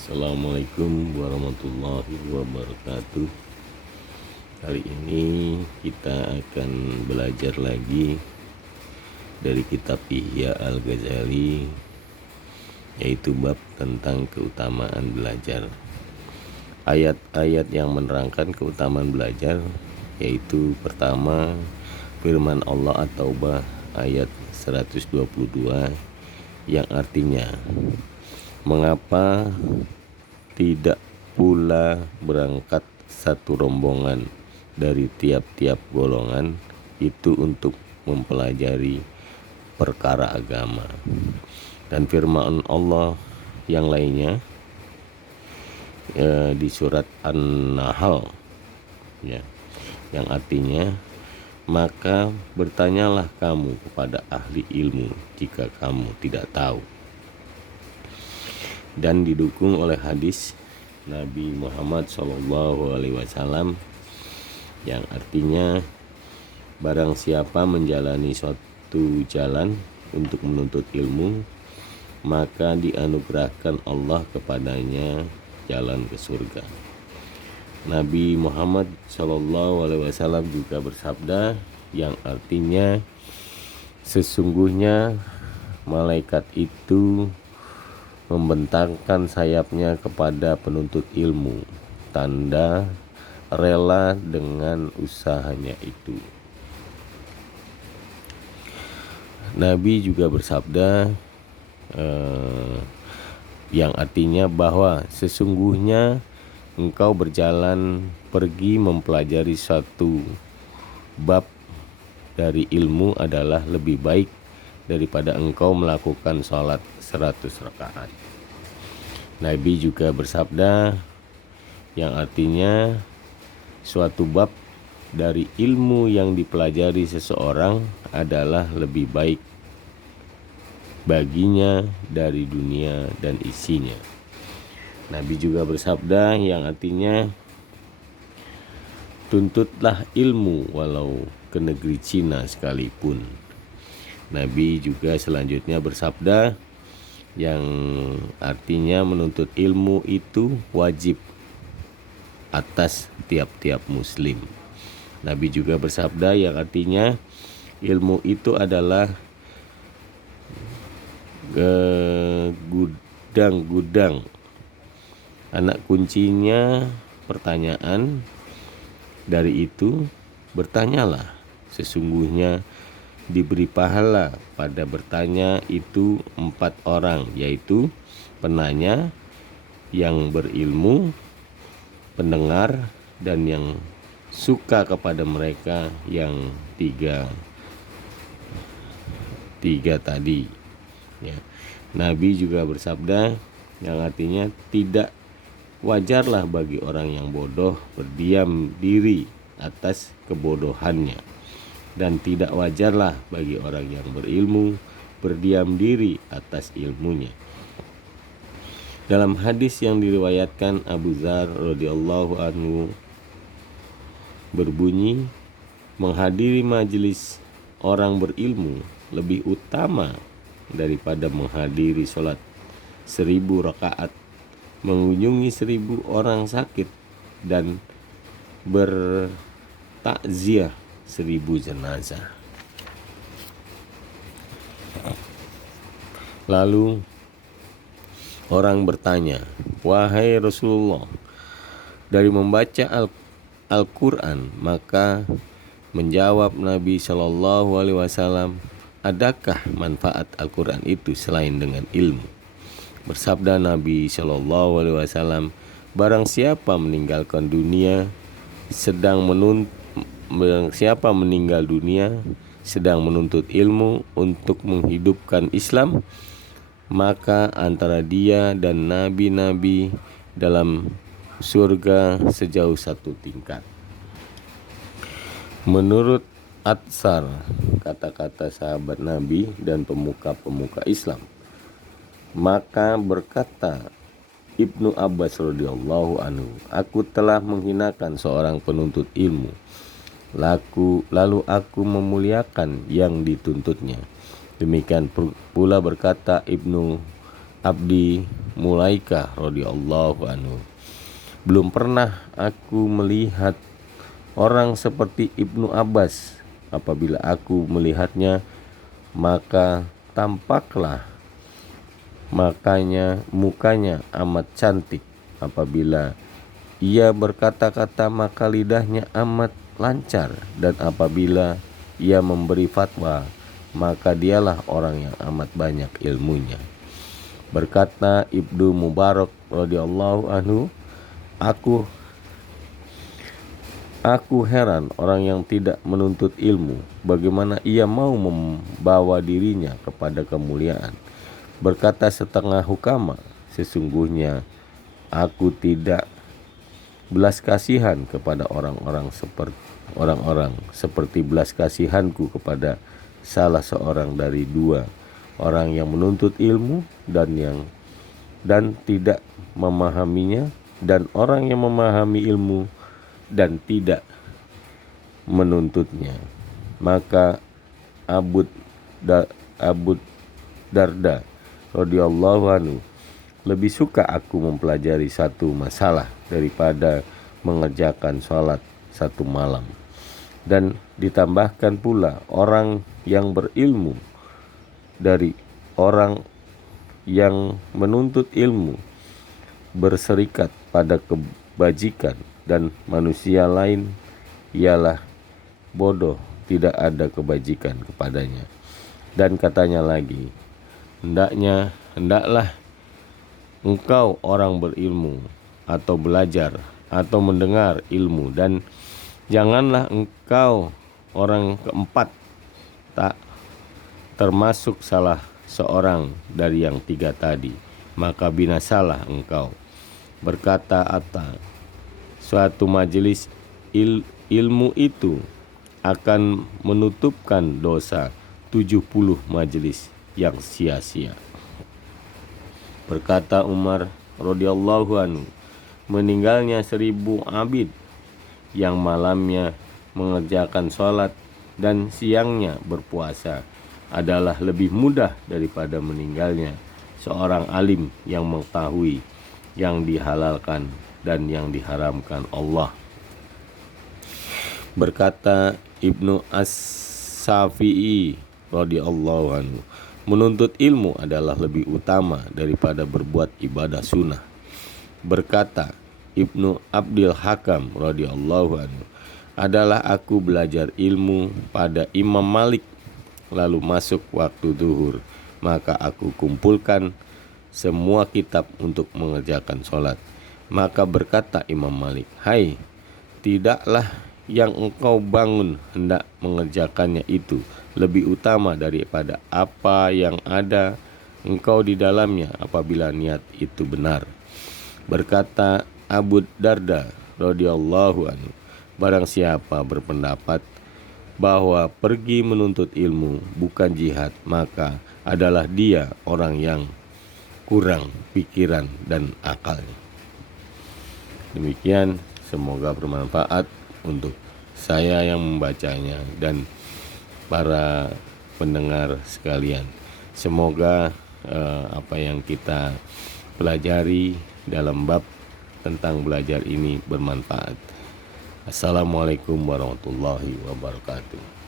Assalamualaikum warahmatullahi wabarakatuh. Kali ini kita akan belajar lagi dari kitab Ihya Al-Ghazali, yaitu bab tentang keutamaan belajar. Ayat-ayat yang menerangkan keutamaan belajar, yaitu pertama firman Allah At-Taubah ayat 122 yang artinya, mengapa tidak pula berangkat satu rombongan dari tiap-tiap golongan itu untuk mempelajari perkara agama. Dan firman Allah yang lainnya di surat An-Nahl ya, yang artinya, maka bertanyalah kamu kepada ahli ilmu jika kamu tidak tahu. Dan didukung oleh hadis Nabi Muhammad SAW yang artinya, barang siapa menjalani suatu jalan untuk menuntut ilmu, maka dianugerahkan Allah kepadanya jalan ke surga. Nabi Muhammad SAW juga bersabda yang artinya, sesungguhnya malaikat itu membentangkan sayapnya kepada penuntut ilmu, tanda rela dengan usahanya itu. Nabi juga bersabda yang artinya bahwa sesungguhnya engkau berjalan pergi mempelajari suatu bab dari ilmu adalah lebih baik daripada engkau melakukan sholat 100 rakaat. Nabi juga bersabda yang artinya, suatu bab dari ilmu yang dipelajari seseorang adalah lebih baik baginya dari dunia dan isinya. Nabi juga bersabda yang artinya, tuntutlah ilmu walau ke negeri Cina sekalipun. Nabi juga selanjutnya bersabda yang artinya, menuntut ilmu itu wajib atas tiap-tiap muslim. Nabi juga bersabda yang artinya, ilmu itu adalah gudang-gudang, anak kuncinya pertanyaan. Dari itu bertanyalah, sesungguhnya diberi pahala pada bertanya itu 4 orang, yaitu penanya, yang berilmu, pendengar, dan yang suka kepada mereka, yang tiga tadi ya. Nabi juga bersabda yang artinya, tidak wajarlah bagi orang yang bodoh berdiam diri atas kebodohannya, dan tidak wajarlah bagi orang yang berilmu berdiam diri atas ilmunya. Dalam hadis yang diriwayatkan Abu Dzar radhiyallahu anhu berbunyi, menghadiri majelis orang berilmu lebih utama daripada menghadiri sholat 1000 rakaat, mengunjungi 1000 orang sakit, dan bertakziah 1000 jenazah. Lalu orang bertanya, wahai Rasulullah, dari membaca Al-Quran, maka menjawab Nabi SAW, adakah manfaat Al-Quran itu selain dengan ilmu? Bersabda Nabi SAW, barang siapa meninggalkan dunia sedang menuntut ilmu untuk menghidupkan Islam, maka antara dia dan nabi-nabi dalam surga sejauh 1 tingkat. Menurut Atsar, kata-kata sahabat Nabi dan pemuka-pemuka Islam, maka berkata Ibnu Abbas radhiyallahu anhu, aku telah menghinakan seorang penuntut ilmu, lalu aku memuliakan yang dituntutnya. Demikian pula berkata Ibnu Abdi Mulaikah radhiyallahu anhu. Belum pernah aku melihat orang seperti Ibnu Abbas. Apabila aku melihatnya, maka tampaklah mukanya amat cantik. Apabila ia berkata-kata, maka lidahnya amat lancar. Dan apabila ia memberi fatwa, maka dialah orang yang amat banyak ilmunya. Berkata Ibnu Mubarak radhiyallahu anhu, Aku heran orang yang tidak menuntut ilmu, bagaimana ia mau membawa dirinya kepada kemuliaan. Berkata setengah hukama, sesungguhnya aku tidak belas kasihan kepada orang-orang seperti belas kasihanku kepada salah seorang dari dua orang yang menuntut ilmu dan tidak memahaminya, dan orang yang memahami ilmu dan tidak menuntutnya. Maka Abu Darda radhiyallahu anhu, lebih suka aku mempelajari satu masalah daripada mengerjakan sholat satu malam. Dan ditambahkan pula, orang yang berilmu dari orang yang menuntut ilmu berserikat pada kebajikan, dan manusia lain ialah bodoh, tidak ada kebajikan kepadanya. Dan katanya lagi, hendaklah engkau orang berilmu atau belajar atau mendengar ilmu, dan janganlah engkau orang keempat tak termasuk salah seorang dari yang tiga tadi, maka binasalah engkau. Berkata Atta, suatu majelis ilmu itu akan menutupkan dosa 70 majelis yang sia-sia. Berkata Umar radhiyallahu anhu, meninggalnya 1000 abid yang malamnya mengerjakan sholat dan siangnya berpuasa adalah lebih mudah daripada meninggalnya seorang alim yang mengetahui yang dihalalkan dan yang diharamkan Allah. Berkata Ibnu As-Syafi'i radhiyallahu anhu, menuntut ilmu adalah lebih utama daripada berbuat ibadah sunnah. Berkata Ibnu Abdil Hakam radhiyallahu anhu, adalah aku belajar ilmu pada Imam Malik, lalu masuk waktu zuhur, maka aku kumpulkan semua kitab untuk mengerjakan sholat. Maka berkata Imam Malik, hai, tidaklah yang engkau bangun hendak mengerjakannya itu lebih utama daripada apa yang ada engkau di dalamnya apabila niat itu benar. Berkata Abu Darda radhiyallahu anhu, barang siapa berpendapat bahwa pergi menuntut ilmu bukan jihad, maka adalah dia orang yang kurang pikiran dan akalnya. Demikian, semoga bermanfaat untuk saya yang membacanya dan para pendengar sekalian. Semoga apa yang kita pelajari dalam bab tentang belajar ini bermanfaat. Assalamualaikum warahmatullahi wabarakatuh.